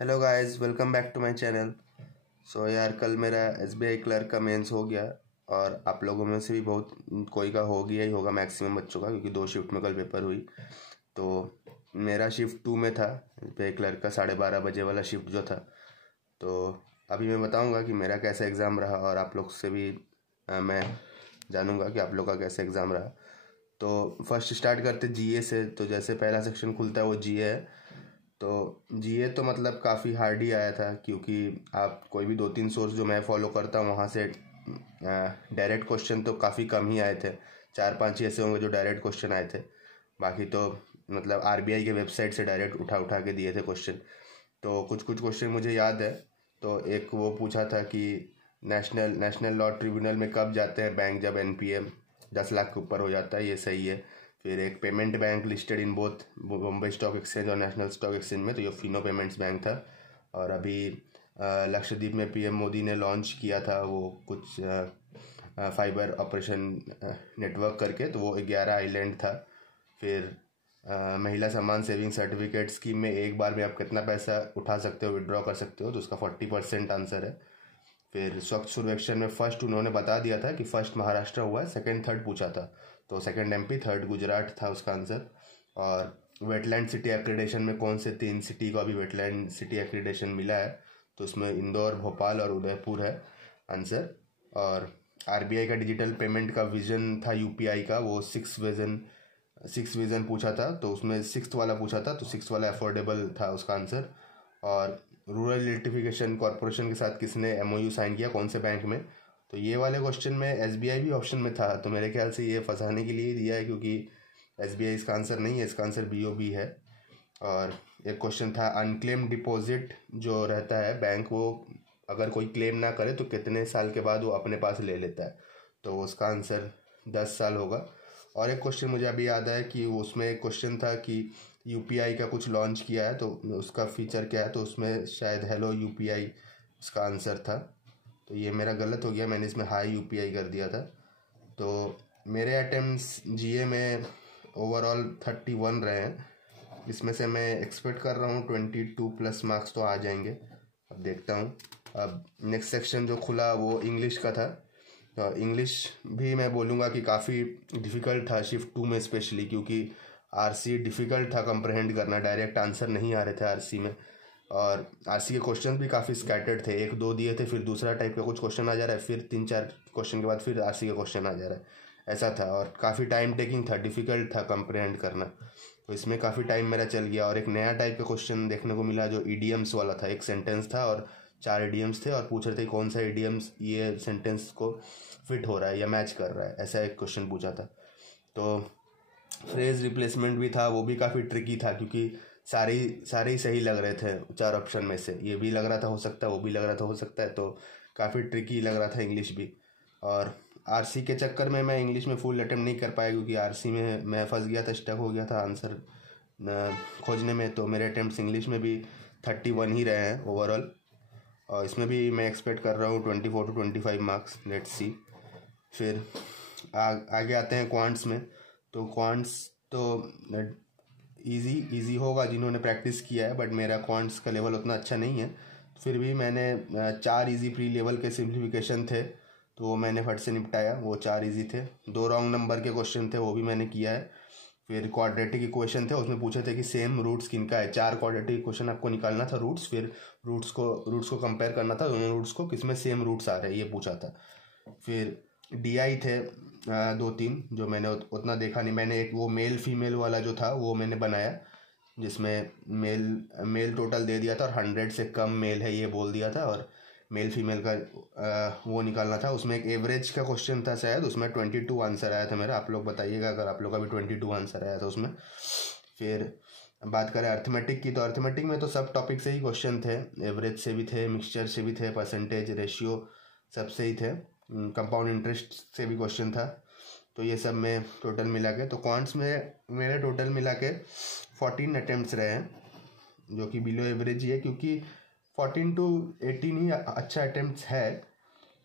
Hello guys, welcome back to my channel. So यार, कल मेरा एसबीआई क्लर्क का मेंस हो गया और आप लोगों में से भी बहुत कोई का हो गया ही होगा, मैक्सिमम बच्चों का, क्योंकि 2 शिफ्ट में कल पेपर हुई। तो मेरा शिफ्ट 2 में था, एसबीआई क्लर्क का 12:30 बजे वाला शिफ्ट जो था। तो अभी मैं बताऊंगा कि मेरा कैसा एग्ज़ाम रहा और आप लोग से भी मैं जानूंगा कि आप लोग का कैसा एग्ज़ाम रहा। तो फर्स्ट स्टार्ट करते जीए से। तो जैसे पहला सेक्शन खुलता है वो जीए है। तो जीए तो मतलब काफ़ी हार्ड ही आया था, क्योंकि आप कोई भी 2-3 सोर्स जो मैं फॉलो करता हूँ वहाँ से डायरेक्ट क्वेश्चन तो काफ़ी कम ही आए थे। 4-5 ही ऐसे होंगे जो डायरेक्ट क्वेश्चन आए थे। बाकी तो मतलब आरबीआई के वेबसाइट से डायरेक्ट उठा उठा के दिए थे क्वेश्चन। तो कुछ कुछ क्वेश्चन मुझे याद है। तो एक वो पूछा था कि नेशनल नेशनल लॉ ट्रिब्यूनल में कब जाते हैं बैंक, जब एनपीएम 10 लाख के ऊपर हो जाता है, ये सही है। फिर एक payment bank listed in both Bombay stock exchange और नेशनल स्टॉक एक्सचेंज में, तो ये फिनो पेमेंट्स बैंक था। और अभी लक्षद्वीप में पीएम मोदी ने लॉन्च किया था वो कुछ फाइबर ऑपरेशन नेटवर्क करके, तो वो 11 आइलैंड था। फिर महिला सम्मान सेविंग सर्टिफिकेट स्कीम में एक बार में आप कितना पैसा उठा सकते हो, विड्रॉ कर सकते हो, तो उसका 40% आंसर है। फिर स्वच्छ सर्वेक्षण में फर्स्ट उन्होंने बता दिया था कि फर्स्ट महाराष्ट्र हुआ है, सेकंड थर्ड पूछा था। तो सेकंड एमपी, थर्ड गुजरात था उसका आंसर। और वेटलैंड सिटी एक्रीडेशन में कौन से 3 सिटी को अभी वेटलैंड सिटी एक्रीडेशन मिला है, तो उसमें इंदौर, भोपाल और उदयपुर है आंसर। और आरबीआई का डिजिटल पेमेंट का विजन था यूपीआई का, वो 6 विजन पूछा था, तो उसमें 6th वाला पूछा था, तो 6th वाला अफोर्डेबल था उसका आंसर। और रूरल इलेक्ट्रिफिकेशन कॉरपोरेशन के साथ किसने एमओयू साइन किया, कौन से बैंक में, तो ये वाले क्वेश्चन में एसबीआई भी ऑप्शन में था। तो मेरे ख्याल से ये फंसाने के लिए ही दिया है, क्योंकि एसबीआई इसका आंसर नहीं है, इसका आंसर बीओबी है। और एक क्वेश्चन था अनक्लेम डिपॉजिट जो रहता है बैंक, वो अगर कोई क्लेम ना करे तो कितने साल के बाद वो अपने पास ले लेता है, तो उसका आंसर 10 साल होगा। और एक क्वेश्चन मुझे अभी याद है कि उसमें एक क्वेश्चन था कि यूपीआई का कुछ लॉन्च किया है तो उसका फीचर क्या है, तो उसमें शायद हेलो यूपीआई उसका आंसर था। तो ये मेरा गलत हो गया, मैंने इसमें हाई यूपीआई कर दिया था। तो मेरे अटेम्प्ट्स जीए में ओवरऑल 31 रहे हैं। इसमें से मैं एक्सपेक्ट कर रहा हूँ 22+ मार्क्स तो आ जाएंगे। अब देखता हूँ। अब नेक्स्ट सेक्शन जो खुला वो इंग्लिश का था। तो इंग्लिश भी मैं बोलूँगा कि काफ़ी डिफ़िकल्ट था शिफ्ट 2 में स्पेशली, क्योंकि आरसी डिफ़िकल्ट था कंप्रहेंड करना, डायरेक्ट आंसर नहीं आ रहे थे आरसी में। और आरसी के क्वेश्चन भी काफ़ी स्कैटर्ड थे, 1-2 दिए थे, फिर दूसरा टाइप का कुछ क्वेश्चन आ जा रहा है, फिर 3-4 क्वेश्चन के बाद फिर आरसी का क्वेश्चन आ जा रहा है, ऐसा था। और काफ़ी टाइम टेकिंग था, डिफ़िकल्ट था कंप्रहेंड करना, तो इसमें काफ़ी टाइम मेरा चल गया। और एक नया टाइप का क्वेश्चन देखने को मिला जो ईडीएम्स वाला था, एक सेंटेंस था और 4 ईडीएम्स थे, और पूछ रहे थे कौन सा ईडीएम्स ये सेंटेंस को फिट हो रहा है या मैच कर रहा है, ऐसा एक क्वेश्चन पूछा था। तो फ्रेज रिप्लेसमेंट भी था, वो भी काफ़ी ट्रिकी था, क्योंकि सारे सारे ही सही लग रहे थे 4 ऑप्शन में से, ये भी लग रहा था हो सकता है, वो भी लग रहा था हो सकता है, तो काफ़ी ट्रिकी लग रहा था इंग्लिश भी। और आरसी के चक्कर में मैं इंग्लिश में फुल अटेम्प्ट नहीं कर पाया, क्योंकि आरसी में मैं फंस गया था, स्टक हो गया था आंसर खोजने में। तो मेरे अटेम्प्ट्स इंग्लिश में भी 31 ही रहे हैं ओवरऑल। और इसमें भी मैं एक्सपेक्ट कर रहा हूँ 24 to 25 मार्क्स, लेट्स सी। फिर आगे आते हैं क्वांट्स में। तो क्वांट्स तो इजी होगा जिन्होंने प्रैक्टिस किया है, बट मेरा क्वांट्स का लेवल उतना अच्छा नहीं है। फिर भी मैंने 4 इजी प्री लेवल के सिंप्लीफिकेशन थे, तो वो मैंने फट से निपटाया, वो 4 इजी थे। 2 रॉन्ग नंबर के क्वेश्चन थे, वो भी मैंने किया है। फिर क्वाड्रेटिक इक्वेशन थे, उसमें पूछे थे कि सेम रूट्स किनका है, 4 क्वाड्रेटिक इक्वेशन आपको निकालना था रूट्स, फिर रूट्स को कंपेयर करना था, दोनों रूट्स को किसमें सेम रूट्स आ रहे हैं, ये पूछा था। फिर डीआई थे 2-3, जो मैंने उतना देखा नहीं। मैंने एक वो मेल फीमेल वाला जो था वो मैंने बनाया, जिसमें मेल मेल टोटल दे दिया था और 100 से कम मेल है ये बोल दिया था, और मेल फीमेल का वो निकालना था। उसमें एक एवरेज का क्वेश्चन था शायद, उसमें 22 आंसर आया था मेरा। आप लोग बताइएगा अगर आप लोग का भी 22 आंसर आया था उसमें। फिर बात करें अर्थमेटिक की, तो अर्थमेटिक में तो सब टॉपिक से ही क्वेश्चन थे, एवरेज से भी थे, मिक्सचर से भी थे, परसेंटेज रेशियो सबसे ही थे, कंपाउंड इंटरेस्ट से भी क्वेश्चन था। तो ये सब में टोटल मिला के, तो क्वांट्स में मेरे टोटल मिला के 14 अटेम्प्ट्स रहे हैं, जो कि बिलो एवरेज ही है, क्योंकि 14 to 18 ही अच्छा अटेम्प्ट्स है।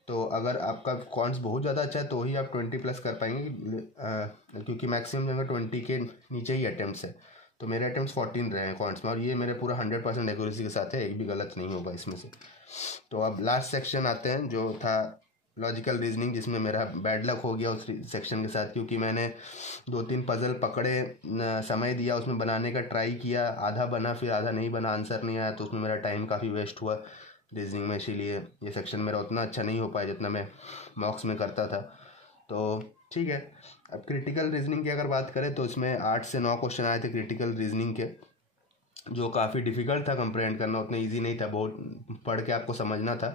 तो अगर आपका क्वांट्स बहुत ज़्यादा अच्छा है तो ही आप 20+ कर पाएंगे, क्योंकि मैक्सिमम जगह 20 के नीचे ही अटेम्प्ट्स है। तो मेरे अटेम्प्ट्स 14 रहे हैं क्वांट्स में, और ये मेरे पूरा 100% एक्यूरेसी के साथ है, एक भी गलत नहीं होगा इसमें से। तो अब लास्ट सेक्शन आते हैं जो था लॉजिकल रीजनिंग, जिसमें मेरा बैड लक हो गया उस सेक्शन के साथ, क्योंकि मैंने 2-3 पजल पकड़े, समय दिया उसमें बनाने का, ट्राई किया, आधा बना फिर आधा नहीं बना, आंसर नहीं आया, तो उसमें मेरा टाइम काफ़ी वेस्ट हुआ रीजनिंग में, इसीलिए ये सेक्शन मेरा उतना अच्छा नहीं हो पाया जितना मैं मॉक्स में करता था। तो ठीक है, अब क्रिटिकल रीजनिंग की अगर बात करें तो इसमें 8 से 9 क्वेश्चन आए थे क्रिटिकल रीजनिंग के, जो काफ़ी डिफ़िकल्ट था कंप्रेहेंड करना, उतना इजी नहीं था, बहुत पढ़ के आपको समझना था।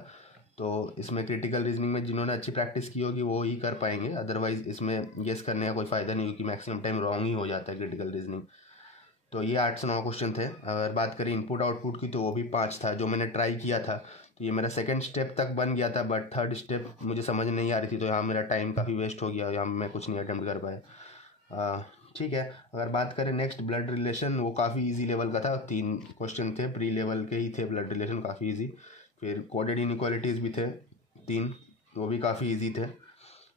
तो इसमें क्रिटिकल रीजनिंग में जिन्होंने अच्छी प्रैक्टिस की होगी वो ही कर पाएंगे, अदरवाइज़ इसमें गेस करने का कोई फ़ायदा नहीं, क्योंकि मैक्सिमम टाइम रॉन्ग ही हो जाता है क्रिटिकल रीजनिंग। तो ये 8 से 9 क्वेश्चन थे। अगर बात करें इनपुट आउटपुट की तो वो भी 5 था, जो मैंने ट्राई किया था। तो ये मेरा सेकंड स्टेप तक बन गया था, बट थर्ड स्टेप मुझे समझ नहीं आ रही थी, तो यहाँ मेरा टाइम काफ़ी वेस्ट हो गया, यहाँ मैं कुछ नहीं अटेम्प्ट कर पाया। ठीक है, अगर बात करें नेक्स्ट ब्लड रिलेशन, वो काफ़ी इजी लेवल का था, 3 क्वेश्चन थे, प्री लेवल के ही थे ब्लड रिलेशन, काफ़ी इजी। फिर कोडेड इनइक्वालिटीज़ भी थे 3, वो भी काफ़ी इजी थे।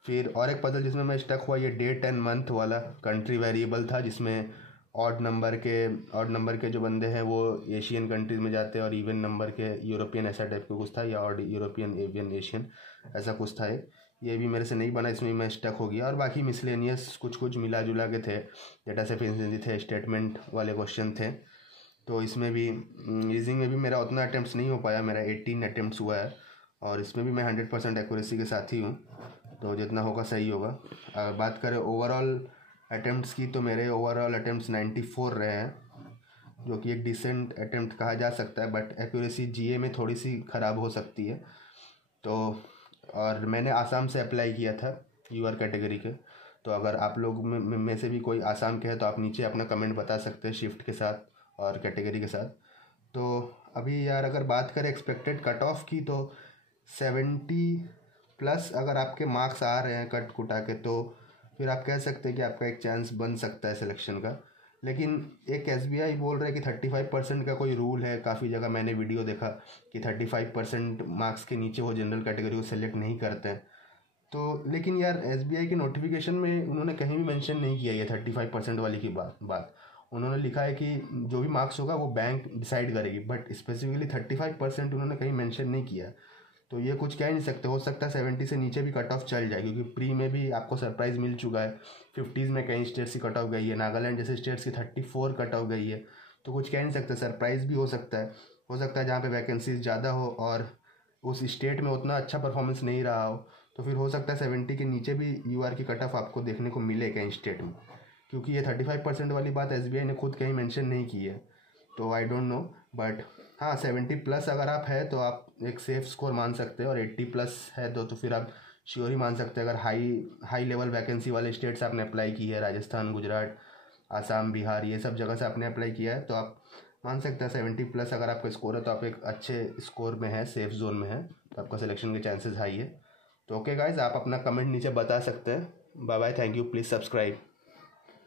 फिर और एक पजल जिसमें मैं स्टक हुआ, ये डेट एंड मंथ वाला कंट्री वेरिएबल था, जिसमें ऑड नंबर के जो बंदे हैं वो एशियन कंट्रीज़ में जाते हैं, और इवन नंबर के यूरोपियन, ऐसा टाइप का कुछ था, या ऑड यूरोपियन, एवियन, एशियन, ऐसा कुछ था। ये भी मेरे से नहीं बना, इसमें मैं स्टक हो गया। और बाकी मिसलेनियस कुछ मिला जुला के थे, डेटा सफिशिएंसी थे, स्टेटमेंट वाले क्वेश्चन थे। तो इसमें भी रीजनिंग में भी मेरा उतना अटेम्प्ट्स नहीं हो पाया, मेरा 18 अटेम्प्ट्स हुआ है, और इसमें भी मैं 100% एक्यूरेसी के साथ ही हूँ, तो जितना होगा सही होगा। अगर बात करें ओवरऑल अटेम्प्ट्स की, तो मेरे ओवरऑल अटेम्प्ट्स 94 रहे हैं, जो कि एक डिसेंट अटेम्प्ट कहा जा सकता है, बट एक्यूरेसी जीए में थोड़ी सी ख़राब हो सकती है। तो और मैंने आसाम से अप्लाई किया था यूआर कैटेगरी के, तो अगर आप लोग में से भी कोई आसाम के है तो आप नीचे अपना कमेंट बता सकते हैं शिफ्ट के साथ और कैटेगरी के साथ। तो अभी यार अगर बात करें एक्सपेक्टेड कट ऑफ की, तो 70+ अगर आपके मार्क्स आ रहे हैं कट कुटा के, तो फिर आप कह सकते हैं कि आपका एक चांस बन सकता है सिलेक्शन का। लेकिन एक एसबीआई बोल रहा है कि 35% का कोई रूल है, काफ़ी जगह मैंने वीडियो देखा कि 35% मार्क्स के नीचे वो जनरल कैटेगरी को सेलेक्ट नहीं करते हैं। तो लेकिन यार एसबीआई के नोटिफिकेशन में उन्होंने कहीं भी मेंशन नहीं किया ये 35% वाली की बात उन्होंने लिखा है कि जो भी मार्क्स होगा वो बैंक डिसाइड करेगी, बट स्पेसिफिकली 35% उन्होंने कहीं मेंशन नहीं किया। तो ये कुछ कह नहीं सकते, हो सकता है 70 से नीचे भी कट ऑफ चल जाए, क्योंकि प्री में भी आपको सरप्राइज़ मिल चुका है, 50s में कई स्टेट्स की कट ऑफ गई है, नागालैंड जैसे स्टेट्स की 34 कट ऑफ गई है। तो कुछ कह नहीं सकते, सरप्राइज़ भी हो सकता है जहाँ पे वैकेंसीज ज़्यादा हो और उस स्टेट में उतना अच्छा परफॉर्मेंस नहीं रहा हो, तो फिर हो सकता है 70 के नीचे भी यूआर की कट ऑफ आपको देखने को मिले कहीं स्टेट में, क्योंकि ये 35% वाली बात एसबीआई ने खुद कहीं मेंशन नहीं की है। तो आई डोंट नो, बट हाँ 70+ अगर आप है तो आप एक सेफ स्कोर मान सकते हैं, और 80+ है तो फिर आप श्योर ही मान सकते हैं। अगर हाई लेवल वैकेंसी वाले स्टेट से आपने अप्लाई की है, राजस्थान, गुजरात, आसाम, बिहार, ये सब जगह से आपने अप्लाई किया है, तो आप मान सकते हैं 70+ अगर आपका स्कोर है तो आप एक अच्छे स्कोर में है, सेफ जोन में है, तो आपका सिलेक्शन के चांसेस हाई है। तो ओके गाइज, आप अपना कमेंट नीचे बता सकते हैं। Bye bye, thank you, please subscribe.